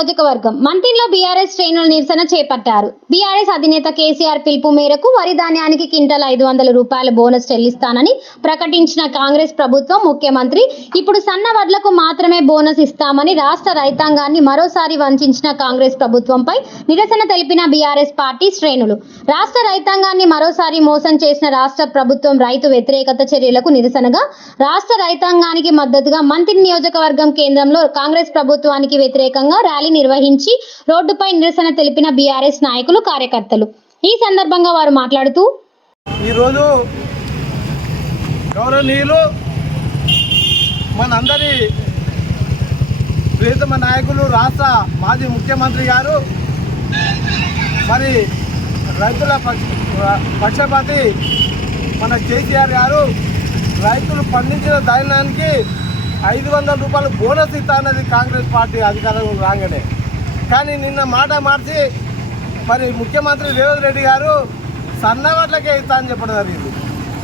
నియోజకవర్గం మంతిన్లో బీఆర్ఎస్ శ్రేణులు నిరసన చేపట్టారు. బీఆర్ఎస్ అధినేత కేసీఆర్ పిలుపు మేరకు వరి ధాన్యానికి క్వింటాల్ 500 రూపాయల బోనస్ చెల్లిస్తానని ప్రకటించిన కాంగ్రెస్ ప్రభుత్వం ముఖ్యమంత్రి ఇప్పుడు సన్న వడ్లకు మాత్రమే బోనస్ ఇస్తామని రాష్ట్ర రైతాంగాన్ని మరోసారి వంచిన కాంగ్రెస్ ప్రభుత్వంపై నిరసన తెలిపిన బీఆర్ఎస్ పార్టీ శ్రేణులు రాష్ట్ర రైతాంగాన్ని మరోసారి మోసం చేసిన రాష్ట్ర ప్రభుత్వం రైతు వ్యతిరేకత చర్యలకు నిరసనగా రాష్ట్ర రైతాంగానికి మద్దతుగా మంతిన్ నియోజకవర్గం కేంద్రంలో కాంగ్రెస్ ప్రభుత్వానికి వ్యతిరేకంగా ర్యాలీ నిర్వహించి రోడ్డుపై నిరసన తెలిపిన బీఆర్ఎస్ నాయకులు కార్యకర్తలు. ఈ సందర్భంగా వారు మాట్లాడుతూ ఈరోజు గౌరవనీయులు మనందరి ప్రియతమ నాయకులు రాష్ట్ర మాజీ ముఖ్యమంత్రి గారు మరి రైతుల పక్షపాతి మన కేసీఆర్ గారు రైతులు పండించిన ధాన్యానికి 500 రూపాయలు బోనస్ ఇస్తానది కాంగ్రెస్ పార్టీ అధికారం రాగానే. కానీ నిన్న మాట మార్చి మరి ముఖ్యమంత్రి రేవంత్ రెడ్డి గారు సన్న వడ్లకే ఇస్తా అని చెప్పడం జరిగింది.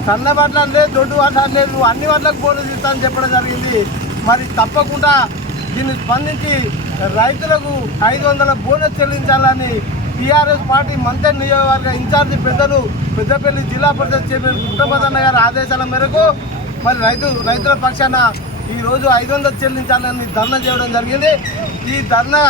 సన్న వడ్లు లేదు, దొడ్డు వడ్లు లేదు, అన్ని వడ్లకు బోనస్ ఇస్తా అని చెప్పడం జరిగింది. మరి తప్పకుండా దీన్ని స్పందించి రైతులకు 500 బోనస్ చెల్లించాలని టీఆర్ఎస్ పార్టీ మంత్రి నియోజకవర్గ ఇన్ఛార్జి పెద్దలు పెద్దపల్లి జిల్లా పరిషత్ చైర్మన్ పుట్టమదన్న గారి ఆదేశాల మేరకు మరి రైతుల పక్షాన ఈరోజు 500 చెల్లించాలని ధర్నా చేయడం జరిగింది. ఈ ధర్నా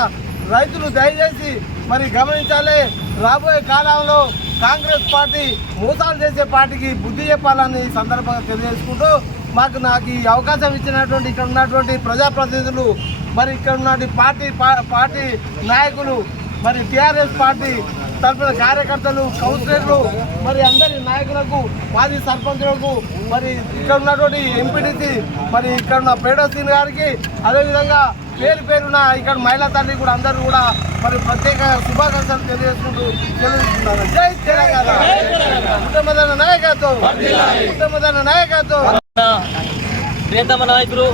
రైతులు దయచేసి మరి గమనించాలి. రాబోయే కాలంలో కాంగ్రెస్ పార్టీ మోసాలు చేసే పార్టీకి బుద్ధి చెప్పాలని సందర్భంగా తెలియజేసుకుంటూ నాకు ఈ అవకాశం ఇచ్చినటువంటి ఇక్కడ ఉన్నటువంటి ప్రజాప్రతినిధులు మరి ఇక్కడ ఉన్నటువంటి పార్టీ నాయకులు మరి టీఆర్ఎస్ పార్టీ తరఫున కార్యకర్తలు కౌన్సిలర్లు మరి అందరి నాయకులకు మాజీ సర్పంచులకు మరి ఇక్కడ ఉన్నటువంటి ఎంపీటీసీ మరి ఇక్కడ ఉన్న పేడోసీన్ గారికి అదేవిధంగా పేరున ఇక్కడ మహిళా తల్లి కూడా అందరూ కూడా మరి ప్రత్యేక శుభాకాంక్షలు తెలియజేస్తున్నారు. జై తెలంగాణ. ఉత్తమదన నాయకత్వం ప్రియతమ నాయకులు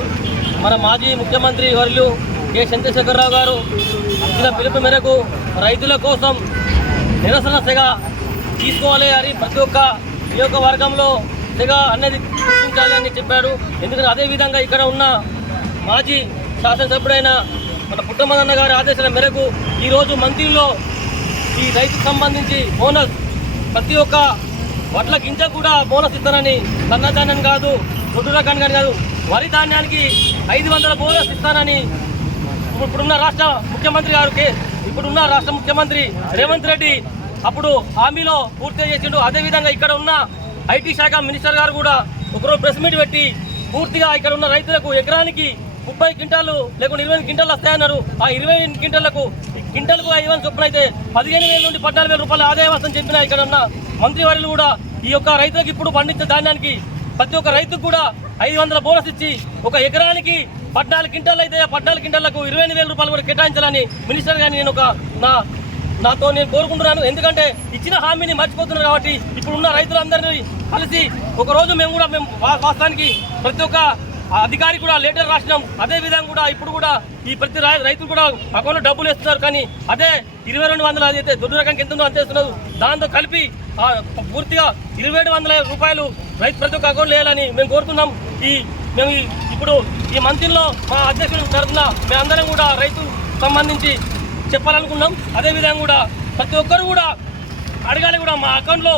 మన మాజీ ముఖ్యమంత్రి వర్యులు కె చంద్రశేఖరరావు గారు ఇచ్చిన పిలుపు మేరకు రైతుల కోసం నిరసన సెగ తీసుకోవాలి అని ప్రతి ఒక్క నియోజకవర్గంలో సెగ అనేది గుర్తించాలి అని చెప్పాడు. ఎందుకంటే అదేవిధంగా ఇక్కడ ఉన్న మాజీ శాసనసభ్యుడైన మన పుట్టమదన్న గారి ఆదేశాల మేరకు ఈరోజు మంత్రిలో ఈ రైతుకు సంబంధించి బోనస్ ప్రతి ఒక్క వడ్ల గింజ కూడా బోనస్ ఇస్తానని సన్నధాన్యం కాదు, దొడ్డు రకాన్ని కానీ కాదు, వరి ధాన్యానికి 500 బోనస్ ఇస్తానని ఇప్పుడున్న రాష్ట్ర ముఖ్యమంత్రి రేవంత్ రెడ్డి అప్పుడు హామీలో పూర్తి చేసిండు. అదేవిధంగా ఇక్కడ ఉన్న ఐటీ శాఖ మినిస్టర్ గారు కూడా ఒకరోజు ప్రెస్ మీట్ పెట్టి పూర్తిగా ఇక్కడ ఉన్న రైతులకు ఎకరానికి 30 క్వింటాలు లేకుండా 20 క్వింటాలు వస్తాయన్నారు. ఆ 20 క్వింటాలకు 5,000 చొప్పున అయితే 15,000 నుండి 14,000 రూపాయల ఆదాయం వస్తుందని చెప్పిన ఇక్కడ ఉన్న మంత్రివర్యులు కూడా ఈ యొక్క రైతులకు ఇప్పుడు పండించే ధాన్యానికి ప్రతి ఒక్క రైతుకు కూడా 500 బోనస్ ఇచ్చి ఒక ఎకరానికి 14 క్వింటాలు అయితే 14 క్వింటాలకు 25,000 రూపాయలు కూడా కేటాయించాలని మినిస్టర్ గారిని నేను కోరుకుంటున్నాను. ఎందుకంటే ఇచ్చిన హామీని మర్చిపోతున్నారు కాబట్టి ఇప్పుడు ఉన్న రైతులందరినీ కలిసి ఒకరోజు మేము వాస్తవానికి ప్రతి ఒక్క అధికారి కూడా లెటర్ రాసినాం. అదే విధంగా కూడా ఇప్పుడు కూడా ఈ ప్రతి రైతులు కూడా అకౌంట్లో డబ్బులు వేస్తున్నారు. కానీ అదే 2200 అయితే దొడ్డు రకానికి ఎంత ఉందో అంత వేస్తున్నారు. దాంతో కలిపి పూర్తిగా 2700 రూపాయలు రైతు ప్రతి ఒక్క అకౌంట్లో వేయాలని మేము కోరుతున్నాం. మేము ఇప్పుడు ఈ మంత్రిలో మా అధ్యక్షుడు తరఫున మేమందరం కూడా రైతు సంబంధించి చెప్పాలనుకున్నాం. అదేవిధంగా కూడా ప్రతి ఒక్కరు కూడా అడగాలి కూడా మా అకౌంట్లో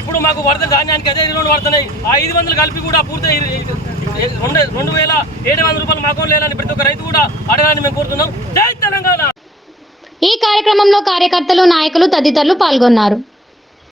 ఇప్పుడు మాకు వరద ధాన్యానికి అదే లోన్ పడుతున్నాయి. ఆ 500 కలిపి కూడా పూర్తి 2,700 రూపాయలు మా అకౌంట్లో వేయాలని ప్రతి ఒక్క రైతు కూడా అడగాలని మేము కోరుతున్నాం. జై తెలంగాణ. ఈ కార్యక్రమంలో కార్యకర్తలు, నాయకులు తదితరులు పాల్గొన్నారు.